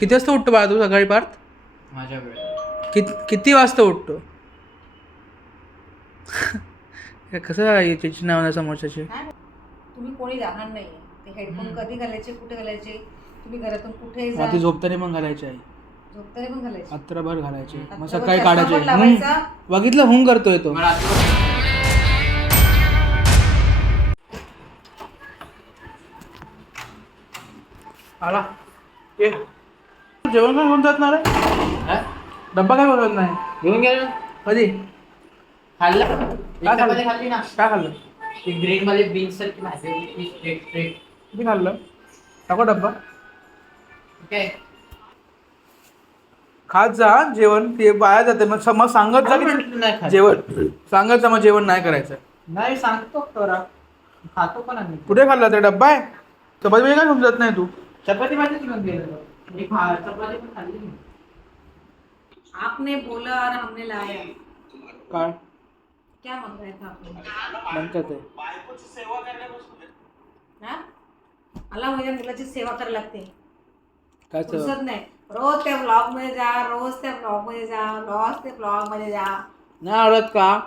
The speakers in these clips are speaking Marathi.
किती वाजता उठतो बाळा तू सकाळी पार्थ? माझ्या वेळ किती वाजता उठतो? कसं याची नाव नाही समोरच्याची. तुम्ही कोणी लहान नाही. ते हेडफोन कधी घालायचे, कुठे घालायचे, तुम्ही घरातून कुठे जा. रात्री झोपताना पण घालायचे आहे, झोपताना पण घालायचे, रात्रभर घालायचे, मग रात्रभर सकाळी चष्मा काढायचे. पण लावायचा. बघितलं हुंग करतोय तो. आला ये जेवण काय घेऊन जात ना रे? डब्बा काय बोलत नाही? घेऊन गेलो कधी खाल्लं काय खाल्लं? खाल्ली ना. काय खाल्लं? ती ग्रीन वाली बीन्स सारखी भाजी स्ट्रेट किती खाल्लं? टाको डब्बा. काय खात जा जेवण, ते बाहेर जाते मग सांगत जा की जेवण सांगत जा, मग जेवण नाही करायचं. नाही सांगतो तोरा खातो पण आम्ही. कुठे खाल्ला ते डब्बा आहे? चपाती काय घेऊन जात नाही तू? चपाती भाजीच घेऊन गेलो मी. चपाती पण खाल्ली नाही. आपने बोला और हमने लाया. काय क्या मांग रहा था आपने? म्हणतात हा? मला माझ्या मुलाची सेवा करायला लागते. काय फुरसत नाही. रोज त्या ब्लॉग मध्ये जा, रोज त्या ब्लॉग मध्ये जा, रोज त्या ब्लॉग मध्ये जा. नाही आवडत का?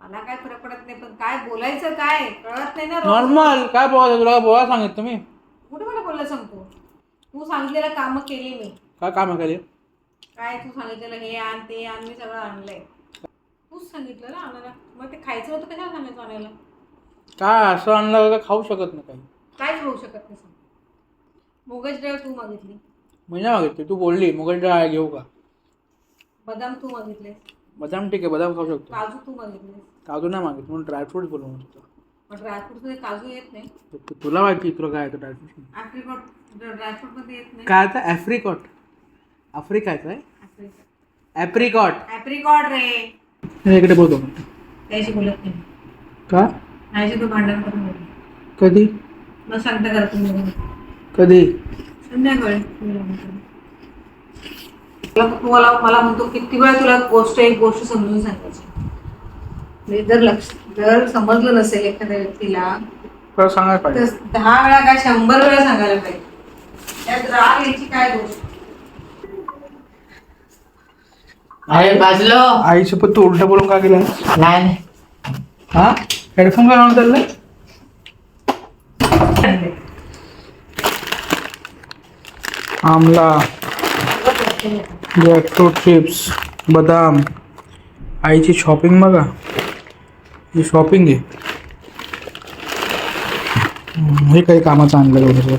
मला काय फरक पडत नाही, पण काय बोलायचं काय कळत नाही ना. रोज नॉर्मल काय बोलायचं तुला? बोला सांगितलं तुम्ही. कुठे मला बोलायला सांगतो? तू सांगितलेलं कामं केली मी. काय काम केले? काय तू सांगितलेलं हे आण ते आण, मी सगळं आणलंय. तूच सांगितलं ना आणायला. मग ते खायचं होतं, कशाला सांगायचं आणायला? काय असं आणलं का खाऊ शकत नाही काही? काहीच होऊ शकत नाही. सांग. मुगाची डाळ तू मागितली, महिना मागितली तू, बोलली मुगाची डाळ घेऊ का? बदाम तू मागितले, बदाम ठीक आहे, बदाम खाऊ शकतो. काजू तू मागितले. काजू नाही मागितलं म्हणून ड्रायफ्रूट बोलू म्हणतो. मग ड्रायफ्रूट मध्ये काजू येत नाही. तुला माहिती तुला काय येतं ड्रायफ्रूट? ॲप्रिकॉट ड्रायफ्रूट मध्ये येत नाही. काय आता ॲफ्रिकॉट? आफ्रिकाचं आहे ॲप्रिकॉट. ॲप्रिकॉट रे. इकडे बोलतो त्याशी बोलत नाही का? त्याशी तू भांडण करून बोल. कधी मग सांगता करा तुम्ही कधी? संध्याकाळी. मला मला म्हणतो किती वेळा तुला एक गोष्ट समजून सांगायची. जर समजलं नसेल एखाद्या व्यक्तीला खरं सांगायला पाहिजे. तर 10 वेळा काय 100 वेळा सांगायला पाहिजे. त्यात राग याची काय गोष्ट? अरे भाजलो. आईची पण तू उलट बोलून का गेला? नाही हा हेडफोन काय म्हणून चाललंय? आमला, जॅकफ्रूट चिप्स, बदाम. आईची शॉपिंग बघा, ही शॉपिंग आहे. हे काही कामाचं आणलं वगैरे.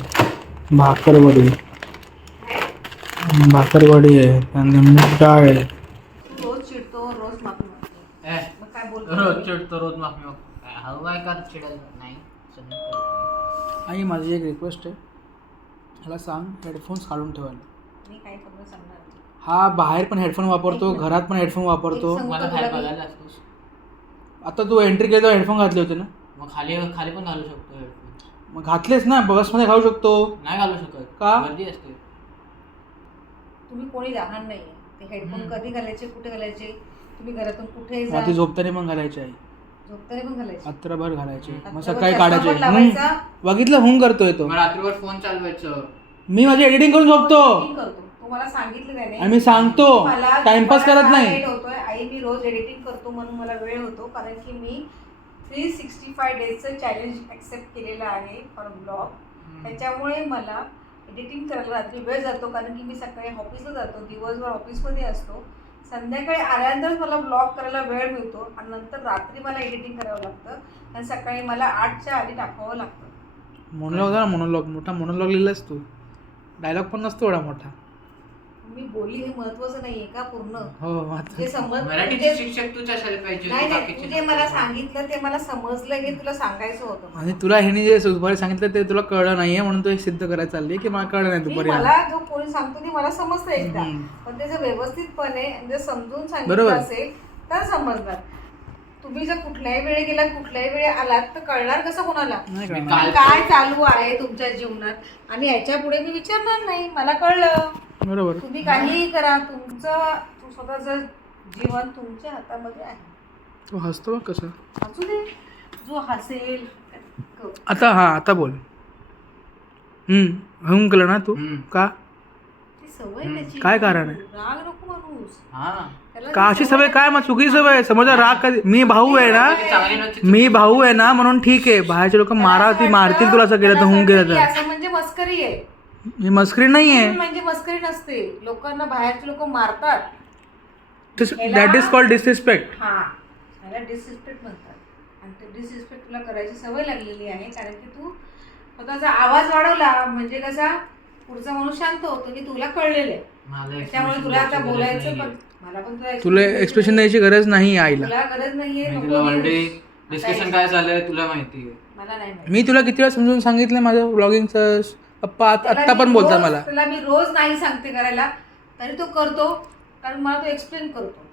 भाकरवडी आहे, त्यानंतर मूग डाळ आहे. रोज चिडतो, रोज माफी मागतो. मग काय बोलतो? रोज चिडतो, रोज माफी मागतो. हवं आहे का चिडायला? नाही. आई माझी एक रिक्वेस्ट आहे, ह्याला सांग हेडफोन्स काढून ठेवायला. मी काय खबर सांगणार नाही. हा बाहेर पण हेडफोन वापरतो, घरात पण हेडफोन वापरतो. मला बाहेर बघायला असतोस. आता तू एंट्री केली तेव्हा हेडफोन घातले होते ना? मग खाली खाली पण घालू शकतो हेडफोन. मग घातलेस ना, बसमध्ये घालू शकतो. नाही घालू शकत का? गर्दी असते. तुम्ही कोणी लहान नाही. ते हेडफोन कधी घालायचे, कुठे घालायचे, तुम्ही घरातून कुठे जा. रात्री झोपताना पण घालायचे आहे, झोपताना पण घालायचे, रात्रभर घालायचे, मग रात्रभर सकाळी चष्मा काढायचे. पण लावायचा. बघितलं हुंग करतोय तो. मग रात्रीवर फोन चालवायचं. मी माझी एडिटिंग करून झोपतो Editing करतो. तुम्हाला सांगितलं त्याने. आणि मी सांगतो, मला टाइमपास तुम्हाला करत का नाही. लेट होतोय? आई मी रोज एडिटिंग करतो म्हणून मला वेळ होतो, कारण की मी 365 डेजचं चॅलेंज ॲक्सेप्ट केलेलं आहे फॉर ब्लॉग. त्याच्यामुळे मला एडिटिंग करायला रात्री वेळ जातो, कारण की मी सकाळी ऑफिसला जातो, दिवसभर ऑफिसमध्ये असतो. संध्याकाळी आल्यानंतरच मला ब्लॉग करायला वेळ मिळतो आणि नंतर रात्री मला एडिटिंग करावं लागतं आणि सकाळी मला 8च्या आधी टाकावं लागतं. मोनोलॉग ना, मोनोलॉग मोठा मोनोलॉग लिहिलास तू. डायलॉग पण नसतो एवढा मोठा. मी बोलली हे महत्वाचं नाहीये का पूर्ण? हो जे समज मराठीचे शिक्षक तूच असायला पाहिजे. नाही तू जे मला सांगितलं ते मला समजलं, हे तुला सांगायचं होतं. आणि तुला ह्याने जे दुपारी सांगितलं ते तुला कळलं नाहीये, म्हणून तू हे सिद्ध करायला चालली की मला कळलं नाही दुपारी. मला जो कोणी सांगतो ते मला समजतं एकदा, पण ते जर व्यवस्थितपणे जर समजून सांगितलं असेल तर समजणार. तुम्ही जर कुठल्याही वेळी गेलात, कुठल्याही वेळी आलात, तर कळणार कसं कोणाला काय चालू आहे तुमच्या जीवनात. आणि याच्या पुढे मी विचारणार नाही, मला कळलं. बरोबर. तुम्ही काहीही करा, तुमचं स्वतःचं जीवन तुमच्या हातामध्ये आहे. तो हसतो बघ कसं. असू दे, जो हसेल. आता बोल. हुंग केलं ना तू का? ते सवय त्याची. काय कारण आहे? राग नको माणूस हा त्याला का अशी सवय काय मग चुकीची सवय आहे? समजा राग कधी मी भाऊ आहे चांगली ना, नसते. मी भाऊ आहे ना म्हणून ठीक आहे. बाहेरचे लोक मारतील तुला असं केलं तर होऊन गेलं तर. असं म्हणजे मस्करी आहे. ही मस्करी नाही आहे. म्हणजे मस्करी नसते. लोकांना बाहेरचे लोक मारतात. That is called disrespect. हा त्याला डिसरिस्पेक्ट म्हणतात. आणि ते डिसरिस्पेक्ट तुला करायची सवय लागलेली आहे. कारण की तू स्वतःचा आवाज वाढवला म्हणजे कसा पुढचा माणूस शांत होतो की तुला कळलेलं आहे. मला त्यामुळे तुला आता बोलायचं पण मला पण तुला एक्सप्रेशन द्यायची गरज नाही आईला. तुला गरज नाहीये. मी नको तुला देऊस. ऑलरेडी डिस्कशन काय झालंय तुला माहिती आहे. मला नाही माहिती. मी तुला किती वेळा समजून सांगितलं माझं ब्लॉगिंगचं. पप्पा त्याला आत्ता मी पण बोलतात रोज- मला. त्याला मी रोज नाही सांगते करायला तरी तो करतो. कारण मला तो एक्सप्लेन करतो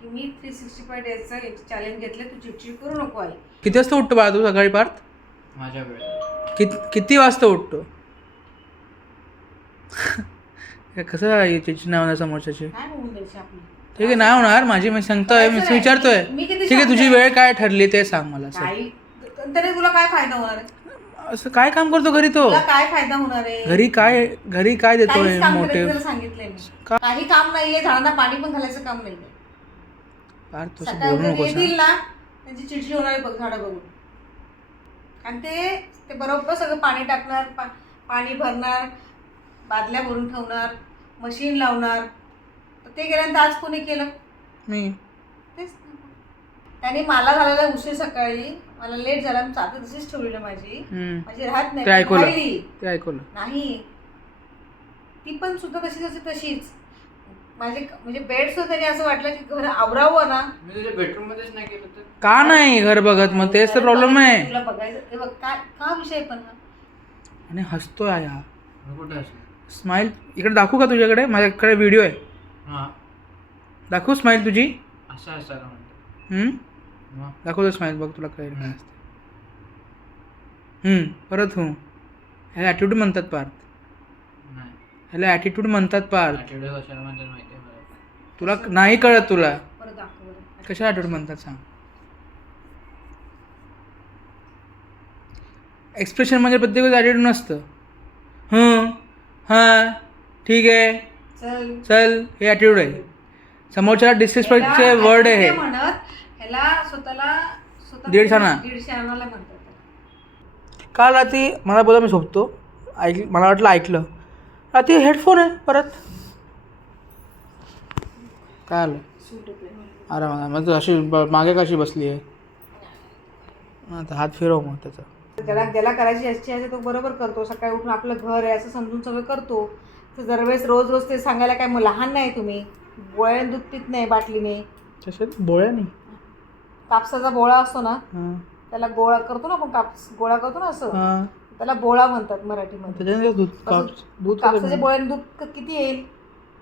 की मी 365 डेजचं एक चॅलेंज घेतलं. तू चिडचिड करू नको आई. किती वाजता उठतो बाळा तू सकाळी पार्थ? माझ्या वेळेस किती वाजता उठतो? कसं याची नाव होणार समोरच्याची? काय होऊन द्यायची आपली. ठीक आहे नाही होणार माझी. मी सांगतोय मी विचारतोय. मी किती ठीक आहे तुझी वेळ काय ठरली ते सांग मला. काही तरी तुला काय फायदा होणार आहे? असं काय काम करतो घरी तो? तुला काय फायदा होणार आहे? घरी काय देतोय काहीच काम मोठे? करायचं तुला सांगितलंय मी. काही काम नाहीये. झाडांना पाणी पण घालायचं काम नाहीये. पार्थ तसं सकाळी बोलू उठून नकोस. येतील ना त्यांची चिडचिड होणार आहे बघ झाडं बघून. आणि ते बरोबर सगळं पाणी टाकणार, पाणी भरणार, बादल्या भरून ठेवणार, मशीन लावणार. तर ते गेल्यानंतर आज कोणी केलं? मी तेच ना. त्याने मला झालेला उशीर सकाळी मला लेट झाला. मी चादर तशीच ठेवलेलं माझी राहत ते नाही. ऐकवलं राहिली. ते ऐकवलं. नाही ती पण सुद्धा तशीच माझे म्हणजे बेड सुद्धा त्याने असं वाटलं की घर आवरावं ना. मी तुझ्या बेडरूम मध्येच नाही केलं तर का नाही घर बघत? मग तेच तर प्रॉब्लेम आहे. तुला बघायचं हे बघ काय का विषय पण हा? आणि हसतोय आया. मी कुठे असलो स्माइल इकडे दाखवू का तुझ्याकडे? माझ्याकडे व्हिडिओ आहे. हा दाखवू स्माइल तुझी? असं असायला म्हणतो मग दाखवतो स्माइल बघ तुला कळेल काय असते. परत ह्याला ॲटिट्यूड म्हणतात पार्थ. नाही ह्याला ॲटिट्यूड म्हणतात पार्थ. आठवडे कशाला म्हणजे माहिती आहे मला. तुला नाही कळत तुला परत दाखव बरं. कशा ॲटिट्यूड म्हणतात सांग. एक्सप्रेशन म्हणजे प्रत्येक वेळेस ॲटिट्यूड नसतं. हां ठीक आहे चल चल हे ॲटिट्यूड आहे. समोरच्याला डिसरिस्पेक्टचे ह्याला वर्ड आहे attitude हे. म्हणत ह्याला स्वतः दीडशे आणा आणायला म्हणतात त्याला. काल रात्री मला बोला मी झोपतो मला वाटलं ऐकलं. रात्री हेडफोन आहे परत. काय आलं? सूट होते म्हणून. आराम मग अशी मागे कशी बसली आहे? आता हात फिरव मग त्याचा. ज्याला करायची इच्छा आहे तो बरोबर करतो. सकाळी उठून आपलं घर आहे असं समजून सगळं करतो. तर दरवेळेस रोज ते सांगायला काय मग लहान नाही तुम्ही? बोळ्याने दूध पित नाही बाटलीने. तसं बोळ्या नाही. कापसाचा बोळा असतो ना हां त्याला गोळा करतो ना आपण कापूस गोळा करतो ना असं हां त्याला बोळा म्हणतात मराठीमध्ये. त्याच्याने दूध दूध कापसाच्या बोळ्याने दूध किती येईल?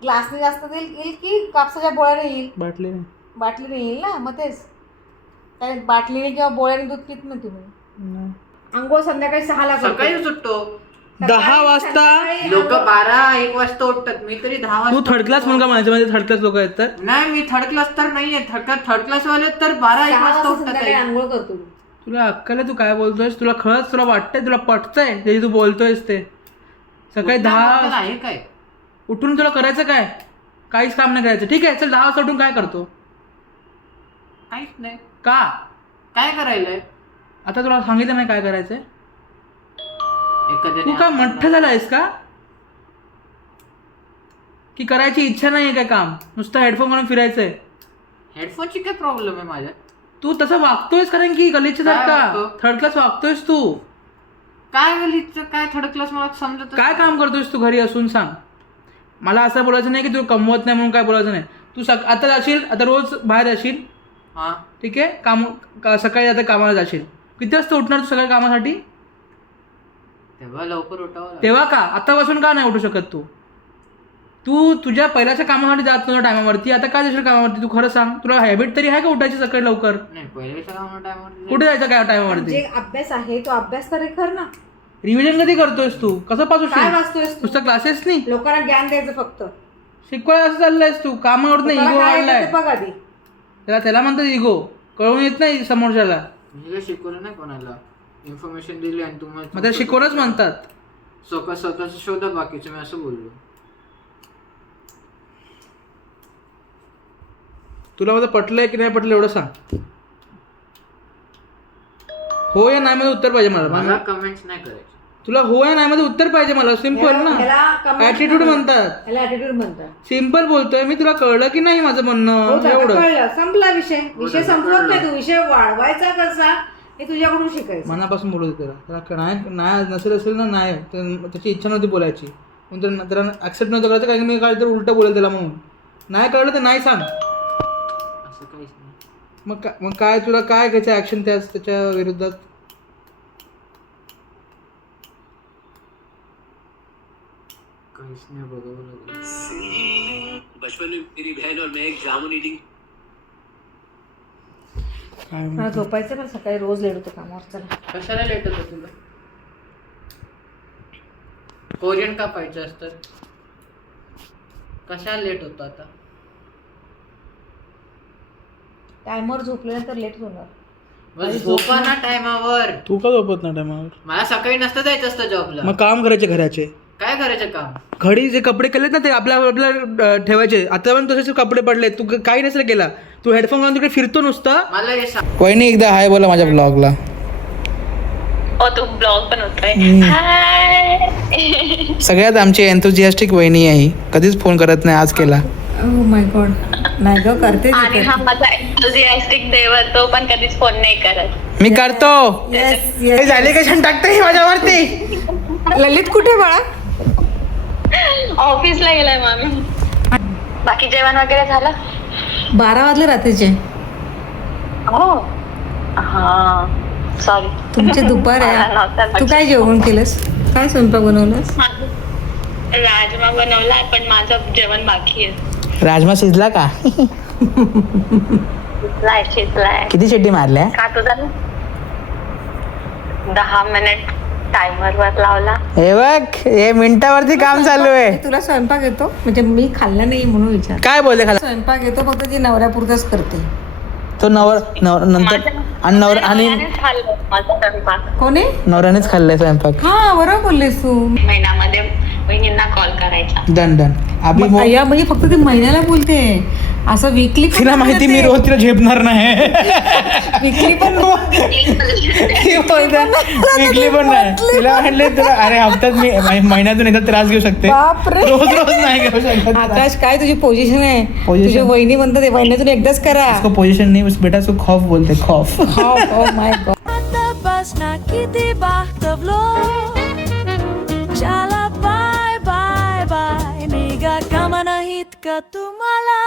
ग्लासने जास्त येईल की कापसाच्या बोळ्याने येईल? बाटली नाही. बाटलीने येईल ना. मग तेच काय बाटलीने किंवा बोळ्याने दूध पित नाही तुम्ही. अंघोळ संध्याकाळी 6ला सकाळी सुटतो. 10 वाजता लोक 12-1 वाजता उठतात. मी तरी 10 तू वाजता. थर्ड क्लास मुलगा म्हणायचं म्हणजे थर्ड क्लास लोक आहेत तर? नाही मी थर्ड क्लास तर नाहीये. थर्ड क्लास वाले तर 12-1 वाजता उठतात संध्याकाळी आहे. आंघोळ करतो. तुला अक्कल आहे? तू काय बोलतोयस? तुला खरंच तुला वाटतंय? तुला पटतंय जे तू बोलतोयस ते? सकाळी 10 आहे काय उठून तुला करायचं काय? काहीच काम नाही करायचं. ठीक आहे चल 10 वाजता उठून काय करतो? काहीच नाही. का? काय करायलंय? आता तुला सांगितलं नाही काय करायचंय? एखाद्याने तू काय मठ्ठ झाला आहेस का? की करायची इच्छा नाही आहे काय काम? नुसतं हेडफोन म्हणून फिरायचंय? हेडफोनची काय प्रॉब्लेम आहे माझ्यात? तू तसं वागतोयस कारण की गलिच्छ काय का वागतो? थर्ड क्लास वागतोयस तू? काय गलिच्छ काय थर्ड क्लास मला समजत काय काम करतोयस तू घरी असून सांग? मला असं बोलायचं नाही की तू कमवत नाही म्हणून काय बोलायचं नाही. तू आता जाशील आता रोज बाहेर जाशील हा ठीक आहे सकाळी आता कामाला जाशील. किती वाजता उठणार तू सकाळी कामासाठी? तेव्हा लवकर उठावं. तेव्हा का? आतापासून का नाही उठू शकत तू? तू तुझ्या पहिल्याच्या कामासाठी जात नव्हतं टायमावरती. आता काय जाशील कामावरती? तू खरं सांग. तुला हॅबिट तरी आहे का उठायची सकाळी लवकर? नाही पहिल्याच्या टायमावर कुठे जायचं काय टायमावरती? जे अभ्यास आहे तो अभ्यास तरी कर ना. रिव्हिजन कधी करतोयस तू? कसं पास काय होशील? वाचतोयस तू? नुसतं क्लासेस नाही लोकांना ज्ञान द्यायचं फक्त. शिकवायला असं चाललंयस तू. कामावर नाही लोकांना इगो काय येतं वाढलाय. ते बघ आधी. त्याला म्हणतात इगो. कळून येत नाही समोरच्याला. मी काय शिकवलं नाही कोणाला. इन्फॉर्मेशन दिली आणि मग तुम्हाला त्या शिकवणच म्हणतात. स्वतःच शोधा बाकीचं मी असं बोललो. तुला माझं पटलंय की नाही पटलं एवढं सांग. हो या नाही मध्ये उत्तर पाहिजे मला मला. कमेंट्स नाही करायचे. तुला हो या नाही मध्ये उत्तर पाहिजे मला. सिम्पल ना. ऍटिट्यूड म्हणतात. ह्याला ॲटिट्यूड म्हणतात. सिम्पल बोलतोय मी. तुला कळलं की नाही माझं हो, म्हणणं आता एवढं. कळलं. संपला विषय. विषय आता संपवत कळलं. नाही तू. विषय वाढवायचा कसा हे तुझ्याकडून शिकायचं. मनापासून बोलू दे त्याला नाही नाही नसेल असेल ना नाही तर त्याची इच्छा नव्हती बोलायची म्हणून त्याला ॲक्सेप्ट नव्हतं करायचं कारण की मी काहीतरी उलटं बोलेल त्याला म्हणून. नाही कळलं तर नाही सांग. असं काहीच नाही. मग काय तुला काय घ्यायचं ॲक्शन त्याच्या विरोधात. काहीच नाही बघावं लागलं. बचपन में मेरी बहन और मैं एक जामुन ईटिंग काय मला झोपायचं पण सकाळी रोज लेट होतो कामावर. चला कशाला लेट होतं तुला? कोरियन का पाहिजे असतं? कशाला लेट होतं आता? टायमवर झोपले तर लेट होणार. बस झोपा ना टायमावर. तू का झोपत नाही टायमावर. मला सकाळी नसतं जायचं असतं जॉबला. मग काम करायचे घराचे. काय करायचं काम? घडी जे कपडे केलेत ना ते आपल्या ठेवायचे. आता पण तसेच कपडे पडले. तू काही नसेल केला. तू हेडफोन घालून तिकडे फिरतो नुसता. मला हे सांग. वहिनी एकदा हाय बोला माझ्या ब्लॉगला. तो ब्लॉग बनवतोय. हाय. सगळ्यात आमची एन्थुजियास्टिक वहिनी आहे. कधीच फोन करत नाही. आज केला. Oh my God. नाही ग करते. आणि हा माझा एन्थुसियास्टिक देव आहे, तो पण कधीच फोन नाही करत. मी करतो. येस झाले कशाने टाकते माझ्यावरती. ललित कुठे बाळा? ऑफिसला गेलाय मामी. बाकी जेवण वगैरे झालं? 12 वाजले रात्रीचे. हो. हा सॉरी. तुमचे दुपार आहे. तू काय जेवण केलंस? काय स्वयंपाक बनवलंस? राजमा बनवलाय पण माझं जेवण बाकी आहे. राजमा शिजला का? शिजलाय. किती शिट्टी मारल्या? का तुझा 10 मिनिट टायमर वर लावला. हे बघ हे मिनिटावरती काम चालू आहे. तुला स्वयंपाक येतो? म्हणजे मी खाल्ला नाही म्हणून विचार. काय बोलते खाला? स्वयंपाक येतो फक्त ती नवऱ्यापुरताच करते. तो नंतर आणि नवऱ्यानेच खाल्लं माझा स्वयंपाक. कोणी? नवऱ्यानेच खाल्लाय स्वयंपाक. हा बरोबर बोललीस तू. महिन्यामध्ये बहिणींना कॉल करायचा. डन अभि या म्हणजे फक्त ती महिन्याला बोलते. असं वीकली तिला माहिती मी रोज तिला झेपणार नाही. वीकली पण विकली पण नाही. तिला म्हटले तुला अरे हप्त्यात मी महिन्यातून एकदा त्रास घेऊ शकते. बापरे. रोज नाही घेऊ शकत. आकाश काय तुझी पोझिशन आहे? Position? तुझी वहिनी म्हणतात ते महिन्यातून एकदाच करा. इसको पोझिशन नाही बेटा तू खौफ बोलते खौफ. माय God. Bye bye bye, niga kama na hit ka tumala.